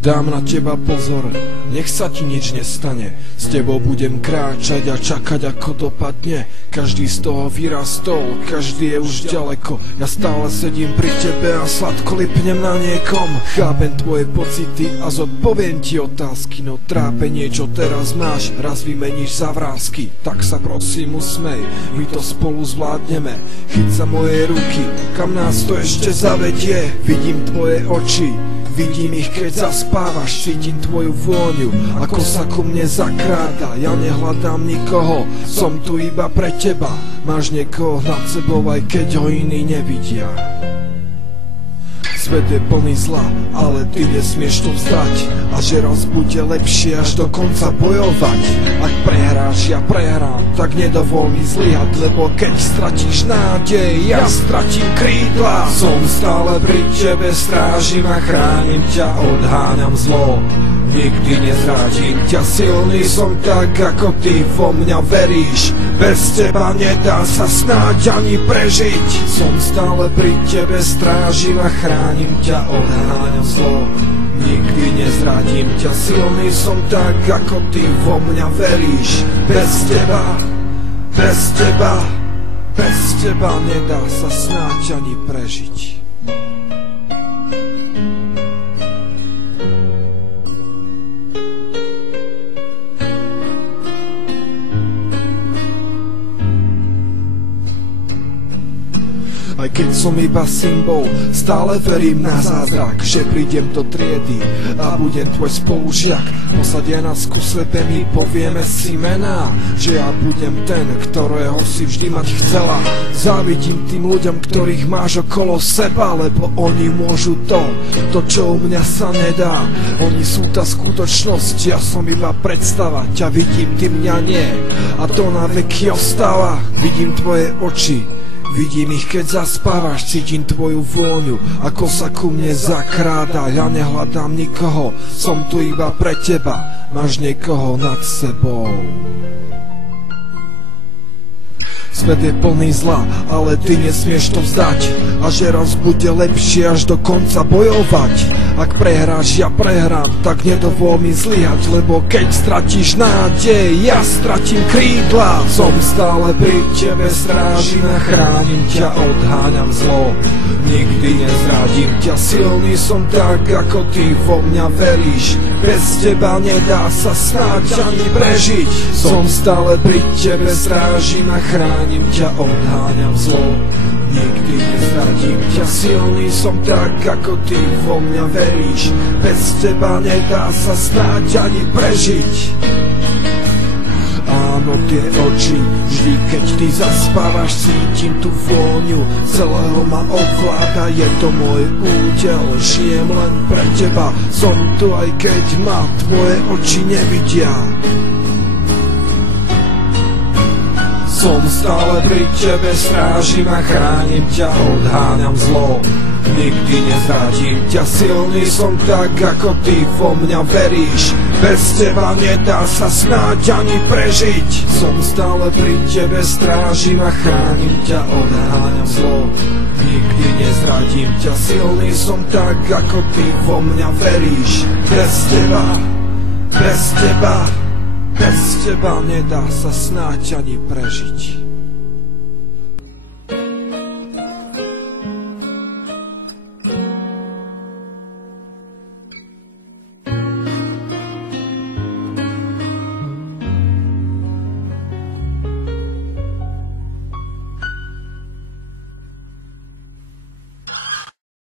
Dám na teba pozor, nech sa ti nič nestane. S tebou budem kráčať a čakať, ako dopadne. Každý z toho vyrastol, každý je už ďaleko. Ja stále sedím pri tebe a sladko lipnem na niekom. Chápem tvoje pocity a zodpoviem ti otázky. No trápenie, čo teraz máš, raz vymeníš za vrásky. Tak sa prosím usmej, my to spolu zvládneme. Chyť sa moje ruky, kam nás to ešte zavedie. Vidím tvoje oči, vidím ich, keď zaspávaš, cítim tvoju vôňu, ako sa ku mne zakráda. Ja nehľadám nikoho, som tu iba pre teba. Máš niekoho nad sebou, aj keď ho iní nevidia. Svet je plný zla, ale ty nesmieš to vzdať. A že raz bude lepšie až do konca bojovať. Ak prehráš, ja prehrám, tak nedovol mi zlyhať. Lebo keď stratíš nádej, ja stratím krídla. Som stále pri tebe, strážim a chránim ťa, odháňam zlo. Nikdy nezradím ťa, silný som tak, ako ty vo mňa veríš. Bez teba nedá sa snáď ani prežiť. Som stále pri tebe, strážim a chránim ťa, odháňam zlo. Nikdy nezradím ťa, silný som tak, ako ty vo mňa veríš. Bez teba, bez teba, bez teba nedá sa snáď ani prežiť. Aj keď som iba symbol, stále verím na zázrak, že prídem do triedy a budem tvoj spolužiak. Posadia nás ku sebe, my povieme si mená, že ja budem ten, ktorého si vždy mať chcela. Závidím tým ľuďom, ktorých máš okolo seba, lebo oni môžu to, čo u mňa sa nedá. Oni sú tá skutočnosť, ja som iba predstava. Ťa vidím, ty mňa nie, a to na veky ostáva. Vidím tvoje oči, vidím ich, keď zaspávaš, cítim tvoju vôňu, ako sa ku mne zakráda. Ja nehľadám nikoho, som tu iba pre teba, máš niekoho nad sebou. Svet je plný zla, ale ty nesmieš to vzdať. A že raz bude lepšie až do konca bojovať. Ak prehráš, ja prehrám, tak nedovol mi zlyhať. Lebo keď stratíš nádej, ja stratím krídla. Som stále pri tebe, strážim a chránim ťa, odháňam zlo. Nikdy nezradím ťa, silný som tak, ako ty vo mňa veríš. Bez teba nedá sa snáď ani prežiť. Som stále pri tebe, strážim a chránim ťa, odháňam zlo. Nikdy nezradím ťa, silný som tak, ako ty vo mňa veríš. Bez teba nedá sa snáď ani prežiť. Áno, tie oči, vždy keď ty zaspávaš, cítim tú vôňu, celého ma ovláda, je to môj údel, žijem len pre teba, som tu aj keď ma tvoje oči nevidia. Som stále pri tebe, strážim a chránim ťa, odháňam zlo. Nikdy nezradím ťa, silný som tak, ako ty vo mňa veríš. Bez teba nedá sa snáď ani prežiť. Som stále pri tebe, strážim a chránim ťa, odháňam zlo. Nikdy nezradím ťa, silný som tak, ako ty vo mňa veríš. Bez teba, bez teba, bez teba nedá sa snáď ani prežiť.